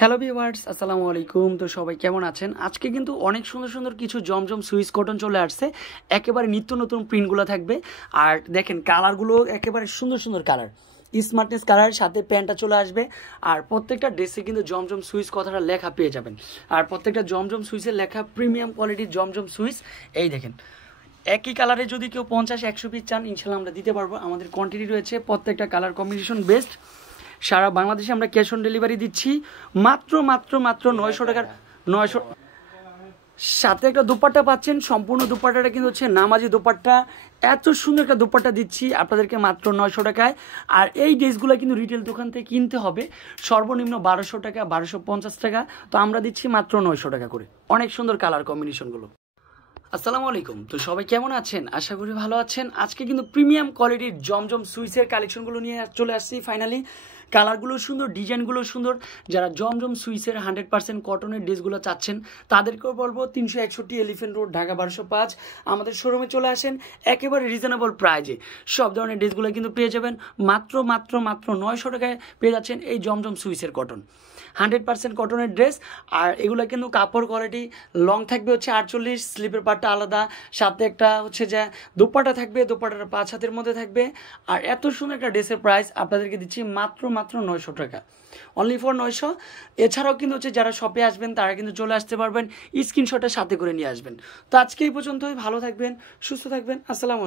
Hello viewers, আসসালামু আলাইকুম। তো সবাই কেমন আছেন? আজকে কিন্তু অনেক সুন্দর সুন্দর কিছু জমজম সুইস কটন চলে আসছে। একেবারে নিত্য নতুন প্রিন্টগুলো থাকবে। আর দেখেন কালারগুলো একেবারে সুন্দর সুন্দর কালার, স্মার্টনেস কালারের সাথে প্যান্টটা চলে আসবে। আর প্রত্যেকটা ড্রেসে কিন্তু জমজম সুইস কথাটা লেখা পেয়ে যাবেন। আর প্রত্যেকটা জমজম সুইসের লেখা প্রিমিয়াম কোয়ালিটির জমজম সুইস। এই দেখেন, একই কালারে যদি কেউ 50-100 পিস চান ইনশাল্লাহ আমরা দিতে পারবো। আমাদের কোয়ান্টিটি রয়েছে, প্রত্যেকটা কালার কম্বিনেশন বেস্ট। সারা বাংলাদেশে আমরা ক্যাশ অন ডেলিভারি দিচ্ছি মাত্র মাত্র মাত্র 900 টাকার। 900 সাথে একটা দুপাট্টা পাচ্ছেন। সম্পূর্ণ দুপাট্টাটা কিন্তু হচ্ছে নামাজি দুপাট্টা। এত সুন্দর একটা দুপাট্টা দিচ্ছি আপনাদেরকে মাত্র 900 টাকায়। আর এই ড্রেসগুলো কিন্তু রিটেল দোকান থেকে কিনতে হবে সর্বনিম্ন 1200 টাকা, 1250 টাকা। তো আমরা দিচ্ছি মাত্র 900 টাকা করে। অনেক সুন্দর কালার কম্বিনেশনগুলো। আসসালামু আলাইকুম। তো সবাই কেমন আছেন? আশা করি ভালো আছেন। আজকে কিন্তু প্রিমিয়াম কোয়ালিটির জমজম সুইসের কালেকশনগুলো নিয়ে চলে আসছি ফাইনালি। কালারগুলো সুন্দর, ডিজাইনগুলো সুন্দর। যারা জমজম সুইসের 100% কটনের ড্রেসগুলো চাচ্ছেন তাদেরকেও বলবো 361 এলিফেন্ট রোড, ঢাকা 1205 আমাদের শোরুমে চলে আসেন। একেবারে রিজনেবল প্রাইজে সব ধরনের ড্রেসগুলো কিন্তু পেয়ে যাবেন মাত্র মাত্র মাত্র 900 টাকায় পেয়ে যাচ্ছেন এই জমজম সুইসের কটন। 100% কটনের ড্রেস। আর এগুলো কিন্তু কাপড় কোয়ালিটি লং থাকবে হচ্ছে 48, স্লিপের পাটটা আলাদা, সাথে একটা হচ্ছে যে দোপাট্টা থাকবে, দোপাট্টাটা 5 হাতের মধ্যে থাকবে। আর এত সুন্দর একটা ড্রেসের প্রাইস আপনাদেরকে দিচ্ছি মাত্র মাত্র 900 টাকা, অনলি ফর 900। এছাড়াও কিন্তু হচ্ছে যারা শপে আসবেন তারা কিন্তু চলে আসতে পারবেন, স্ক্রিনশটের সাথে করে নিয়ে আসবেন। তো আজকে এই পর্যন্তই। ভালো থাকবেন, সুস্থ থাকবেন। আসসালামু আলাইকুম।